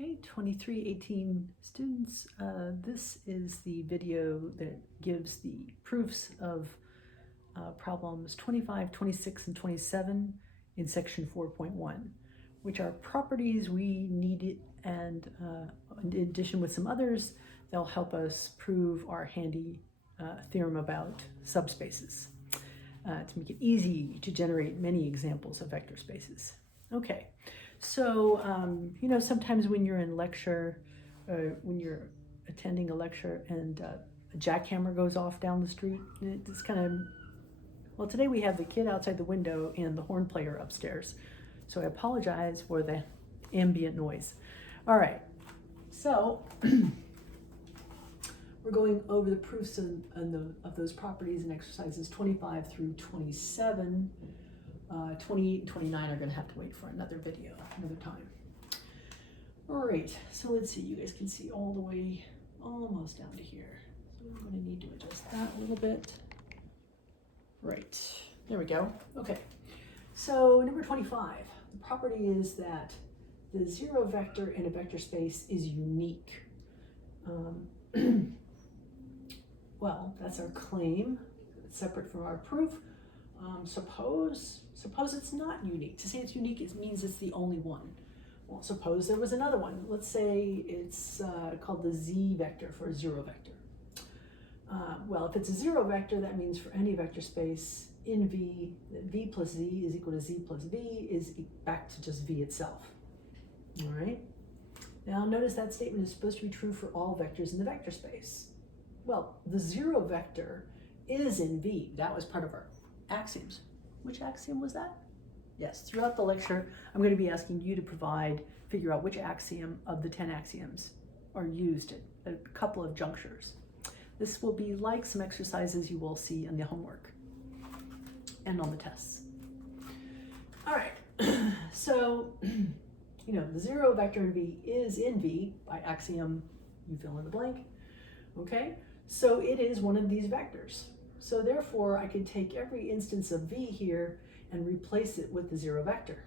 Okay, 2318 students, this is the video that gives the proofs of problems 25, 26, and 27 in section 4.1, which are properties we needed, and in addition with some others, they'll help us prove our handy theorem about subspaces to make it easy to generate many examples of vector spaces. Okay. So, sometimes when you're in lecture, when you're attending a lecture and a jackhammer goes off down the street, it's kind of, well, today we have the kid outside the window and the horn player upstairs. So I apologize for the ambient noise. All right, so we're going over the proofs of those properties in exercises 25 through 27. 28 and 29 are going to have to wait for another video, another time. All right, so let's see. You guys can see all the way almost down to here. So I'm going to need to adjust that a little bit. Right, there we go. Okay, so number 25. The property is that the zero vector in a vector space is unique. Well, that's our claim. It's separate from our proof. Suppose it's not unique. To say it's unique, it means it's the only one. Well, suppose there was another one. Let's say it's called the z vector for a zero vector. Well, if it's a zero vector, that means for any vector space in V, that V plus Z is equal to Z plus V is back to just V itself. All right? Now, notice that statement is supposed to be true for all vectors in the vector space. Well, the zero vector is in V. That was part of our axioms. Which axiom was that? Yes, throughout the lecture, I'm going to be asking you to figure out which axiom of the 10 axioms are used at a couple of junctures. This will be like some exercises you will see in the homework and on the tests. All right, so, the zero vector in V is in V by axiom, you fill in the blank, okay? So it is one of these vectors. So therefore, I could take every instance of V here and replace it with the zero vector.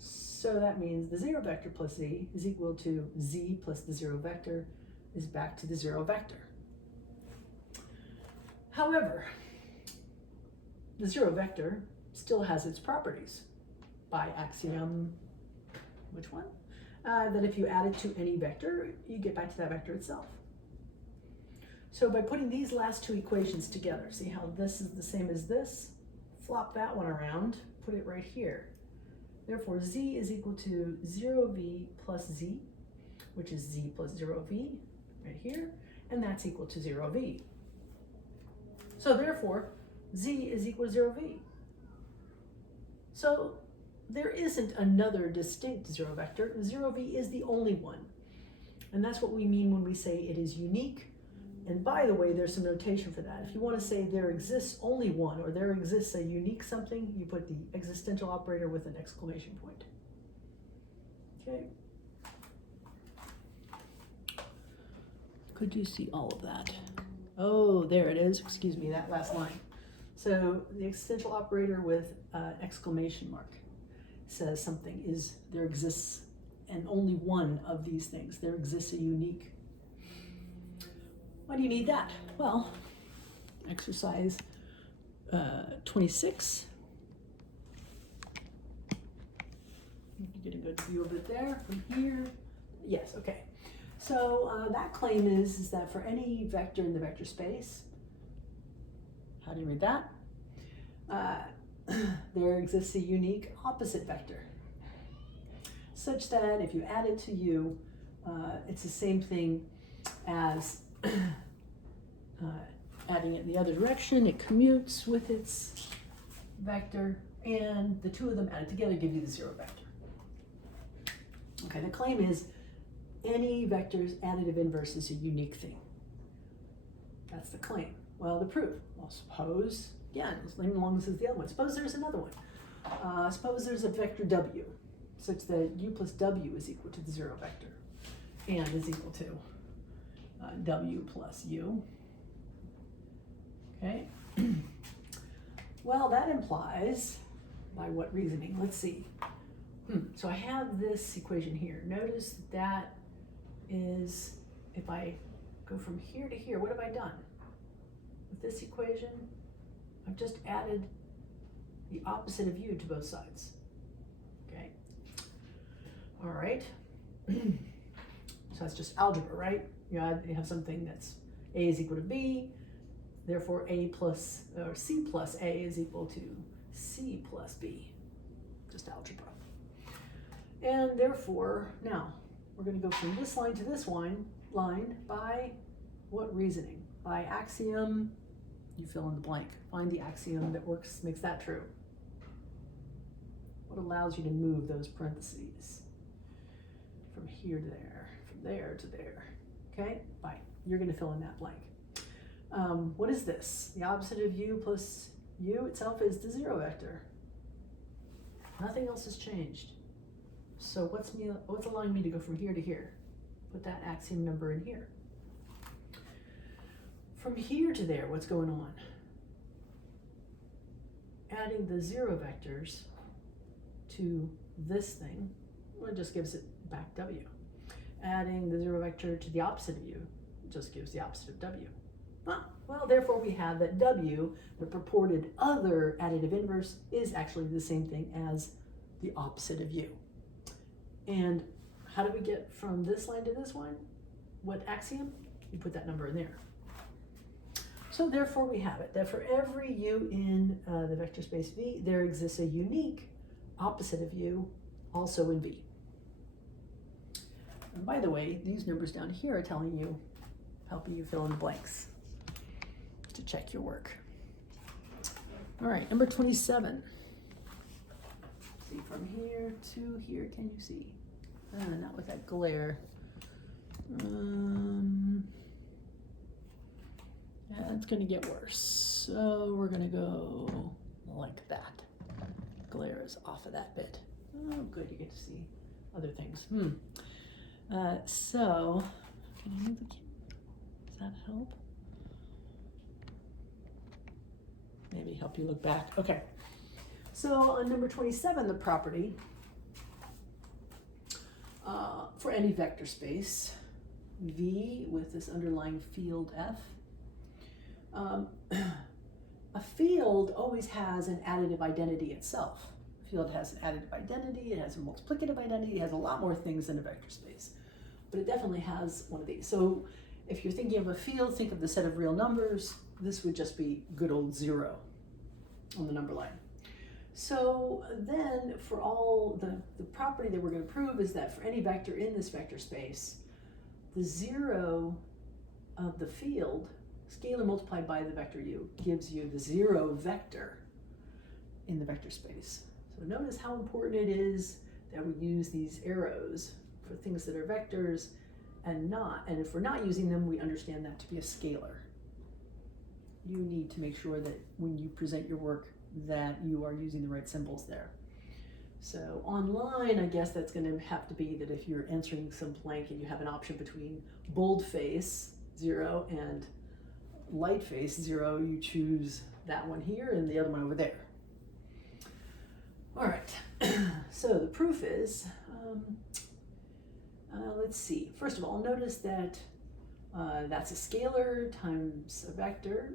So that means the zero vector plus Z is equal to Z plus the zero vector is back to the zero vector. However, the zero vector still has its properties by axiom, which one? That if you add it to any vector, you get back to that vector itself. So by putting these last two equations together, see how this is the same as this? Flop that one around, put it right here. Therefore, Z is equal to 0V plus Z, which is Z plus 0V right here, and that's equal to 0V. So therefore, Z is equal to 0V. So there isn't another distinct zero vector. 0V is the only one. And that's what we mean when we say it is unique. And by the way, there's some notation for that. If you want to say there exists only one, or there exists a unique something, you put the existential operator with an exclamation point. Okay. Could you see all of that? Oh, there it is. Excuse me, that last line. So the existential operator with exclamation mark says something is there exists and only one of these things. There exists a unique. Why do you need that? Well, exercise 26. You can get a good view of it there from here. Yes, okay. So that claim is that for any vector in the vector space, how do you read that? There exists a unique opposite vector, such that if you add it to U, it's the same thing as adding it in the other direction. It commutes with its vector, and the two of them added together give you the zero vector. Okay, the claim is any vector's additive inverse is a unique thing. That's the claim. Well, the proof. Well, suppose, again, as long as it's the other one. Suppose there's another one. Suppose there's a vector W, such that U plus W is equal to the zero vector, and is equal to W plus U. Okay. Well, that implies, by what reasoning? Let's see. So I have this equation here. Notice that is, if I go from here to here, what have I done? With this equation, I've just added the opposite of u to both sides. Okay. All right. So that's just algebra, right? You have something that's a is equal to b, therefore a plus, or c plus a is equal to c plus b. Just algebra. And therefore, now, we're going to go from this line to this line by what reasoning? By axiom, you fill in the blank. Find the axiom that works, makes that true. What allows you to move those parentheses from here to there, from there to there? Okay, bye. You're going to fill in that blank. What is this? The opposite of u plus u itself is the zero vector. Nothing else has changed. So what's allowing me to go from here to here? Put that axiom number in here. From here to there, what's going on? Adding the zero vectors to this thing, well, it just gives it back w. Adding the zero vector to the opposite of u just gives the opposite of w. Well, therefore we have that w, the purported other additive inverse, is actually the same thing as the opposite of u. And how do we get from this line to this line? What axiom? You put that number in there. So therefore we have it, that for every u in the vector space V, there exists a unique opposite of u also in V. And by the way, these numbers down here are telling you, helping you fill in the blanks to check your work. All right, number 27. See, from here to here, can you see? Not with that glare. It's gonna get worse. So we're gonna go like that. Glare is off of that bit. Oh, good, you get to see other things. So, can I move the camera? Does that help? Maybe help you look back. Okay. So on number 27, the property for any vector space, V with this underlying field F, a field always has an additive identity itself. A field has an additive identity, it has a multiplicative identity, it has a lot more things than a vector space, but it definitely has one of these. So if you're thinking of a field, think of the set of real numbers. This would just be good old 0 on the number line. So then for all the property that we're going to prove is that for any vector in this vector space, the 0 of the field, scalar multiplied by the vector u, gives you the 0 vector in the vector space. So notice how important it is that we use these arrows for things that are vectors and not. And if we're not using them, we understand that to be a scalar. You need to make sure that when you present your work that you are using the right symbols there. So online, I guess that's going to have to be that if you're answering some blank and you have an option between boldface 0 and lightface 0, you choose that one here and the other one over there. All right, so the proof is, let's see. First of all, notice that that's a scalar times a vector,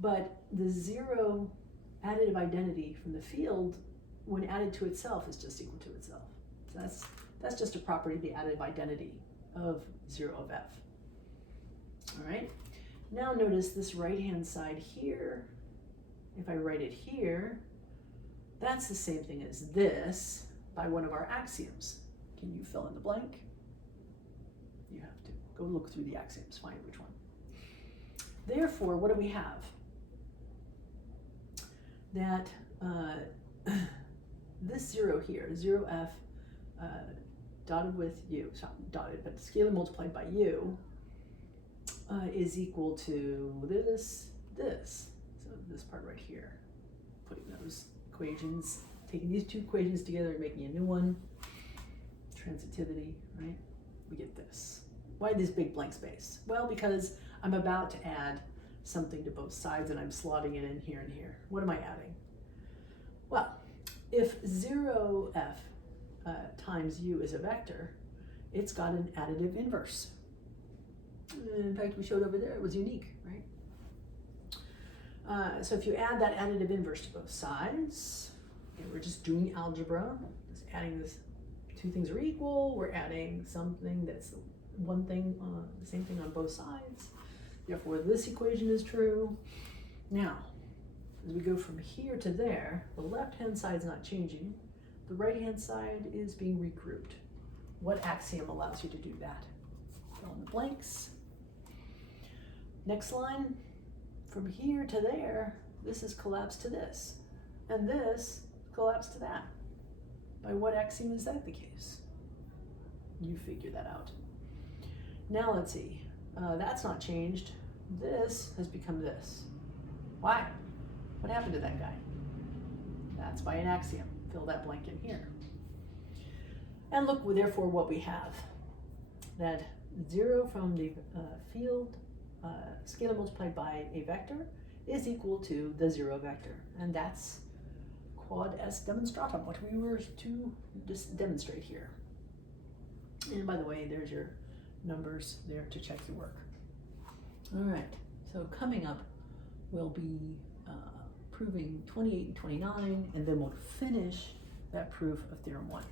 but the 0 additive identity from the field, when added to itself, is just equal to itself. So that's just a property of the additive identity of 0 of f. All right. Now notice this right-hand side here. If I write it here, that's the same thing as this by one of our axioms. Can you fill in the blank? You have to. Go look through the axioms, find which one. Therefore, what do we have? That this 0 here, 0f dotted with u, it's not dotted, but scalar multiplied by u, is equal to this. So this part right here, putting those equations, taking these two equations together and making a new one, transitivity, right? We get this. Why this big blank space? Well, because I'm about to add something to both sides and I'm slotting it in here and here. What am I adding? Well, if 0f times u is a vector, it's got an additive inverse. In fact, we showed over there it was unique, right? So if you add that additive inverse to both sides, and we're just doing algebra, just adding this, two things are equal, we're adding something that's one thing, the same thing on both sides. Therefore, this equation is true. Now, as we go from here to there, the left-hand side is not changing. The right-hand side is being regrouped. What axiom allows you to do that? Fill in the blanks. Next line, from here to there, this is collapsed to this. And this collapsed to that. By what axiom is that the case? You figure that out. Now let's see. That's not changed. This has become this. Why? What happened to that guy? That's by an axiom. Fill that blank in here. And look, therefore, what we have. That 0 from the field, scalar multiplied by a vector, is equal to the 0 vector. And that's quad S demonstratum, what we were to just demonstrate here. And by the way, there's your numbers there to check your work. All right, so coming up, we'll be proving 28 and 29, and then we'll finish that proof of Theorem 1.